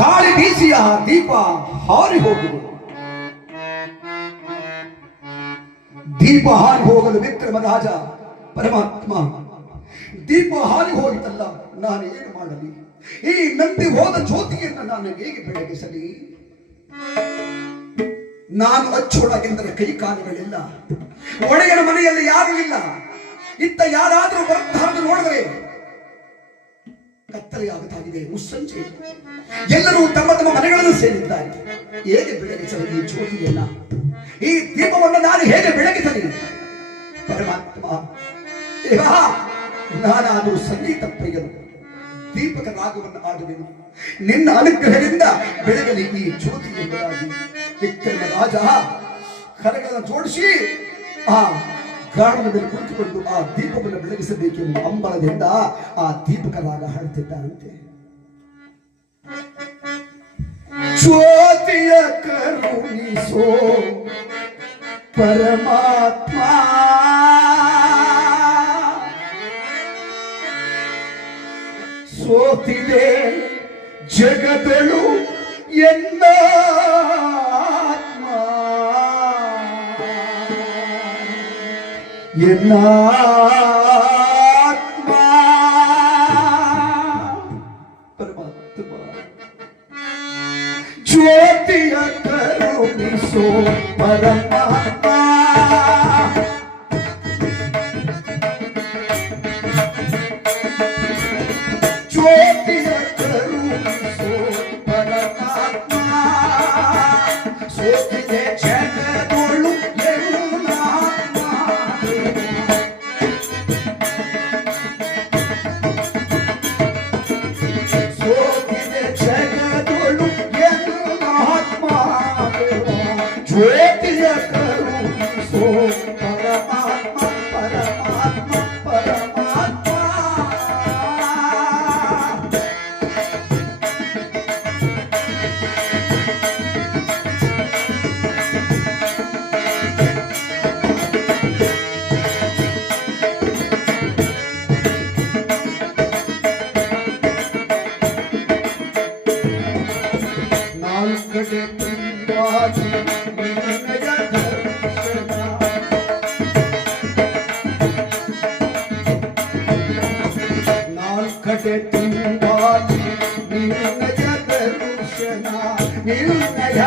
ಗಾಳಿ ಬೀಸಿ ಆ ದೀಪ ಹಾರಿ ಹೋಗಿದೆ. ದೀಪ ಹಾರಿ ಹೋಗಲು ವಿಕ್ರಮರಾಜ ಪರಮಾತ್ಮ ದೀಪ ಹಾರಿ ಹೋಗಿತಲ್ಲ, ನಾನು ಏನು ಮಾಡಲಿ? ಈ ನಂದಿ ಹೋದ ಜ್ಯೋತಿಯನ್ನು ನಾನು ಹೇಗೆ ಬೆಳಗಿಸಲಿ? ನಾನು ಅಚ್ಚೊಳಗೆಂದರೆ ಕೈ ಕಾಲುಗಳಿಲ್ಲ, ಒಡೆಯನ ಮನೆಯಲ್ಲಿ ಯಾರೂ ಇಲ್ಲ. ಇತ್ತ ಯಾರಾದರೂ ಬರ್ತಾರು ನೋಡಿದ್ರೆ ಕತ್ತಲೆಯಾಗುತ್ತಾಗಿದೆ. ಮುಸ್ಸಂಜೆ ಎಲ್ಲರೂ ತಮ್ಮ ತಮ್ಮ ಮನೆಗಳನ್ನು ಸೇರಿದ್ದಾರೆ. ಹೇಗೆ ಬೆಳಗಿಸಲಿ ಈ ಜ್ಯೋತಿಯನ್ನ? ಈ ದೀಪವನ್ನು ನಾನು ಹೇಗೆ ಬೆಳಗಿಸಲಿ? ಪರಮಾತ್ಮ, ನಾನಾದರೂ ಸಂಗೀತ ಪ್ರಿಯನು, ದೀಪಕ ರಾಗವನ್ನು ಆಡುವೆನು. ನಿನ್ನ ಅನುಗ್ರಹದಿಂದ ಬೆಳಗಲಿ ಈ ಜ್ಯೋತಿ ಎಂಬುದಾಗಿ ವಿಕ್ರಮ ರಾಜ ಕರಗಳನ್ನು ಜೋಡಿಸಿ ಆ ಗಾಢದಲ್ಲಿ ಕುಳಿತುಕೊಂಡು ಆ ದೀಪವನ್ನು ಬೆಳಗಿಸಬೇಕೆಂಬ ಅಂಬಲದಿಂದ ಆ ದೀಪಕ ರಾಗ ಹಾಡುತ್ತಿದ್ದಾನಂತೆ. ಜ್ಯೋತಿಯ ಕರುಣಿಸೋ ಪರಮಾತ್ಮ, ಸೋತಿದೆ ಜಗದಳು ಎನ್ನ ಎನ್ನಾತ್ಮ. ಪರಮಾತ್ಮ ಜ್ಯೋತಿಯ ಕರುಣಿಸೋ ಪರಮಾತ್ಮ, ಜ್ಯೋತಿಯ ಕರುಣಿಸೋ ಪರಮಾತ್ಮ, ಸೋತಿದೆ ಜಗದೊಳು ಜ್ಯೋತಿಯ ಕರುಣಿಸೋ ಪರಮಾತ್ಮ, ಪರಮಾತ್ಮ, ಪರಮಾತ್ಮ. ನಾಲ್ಕಡೆ ತುಂಬಾಗಿ ನಾಲ್ಕಡೆ ತುಂಬಾಗಿ ನಿನ್ನಯ ದರ್ಶನ, ನಿನ್ನಯ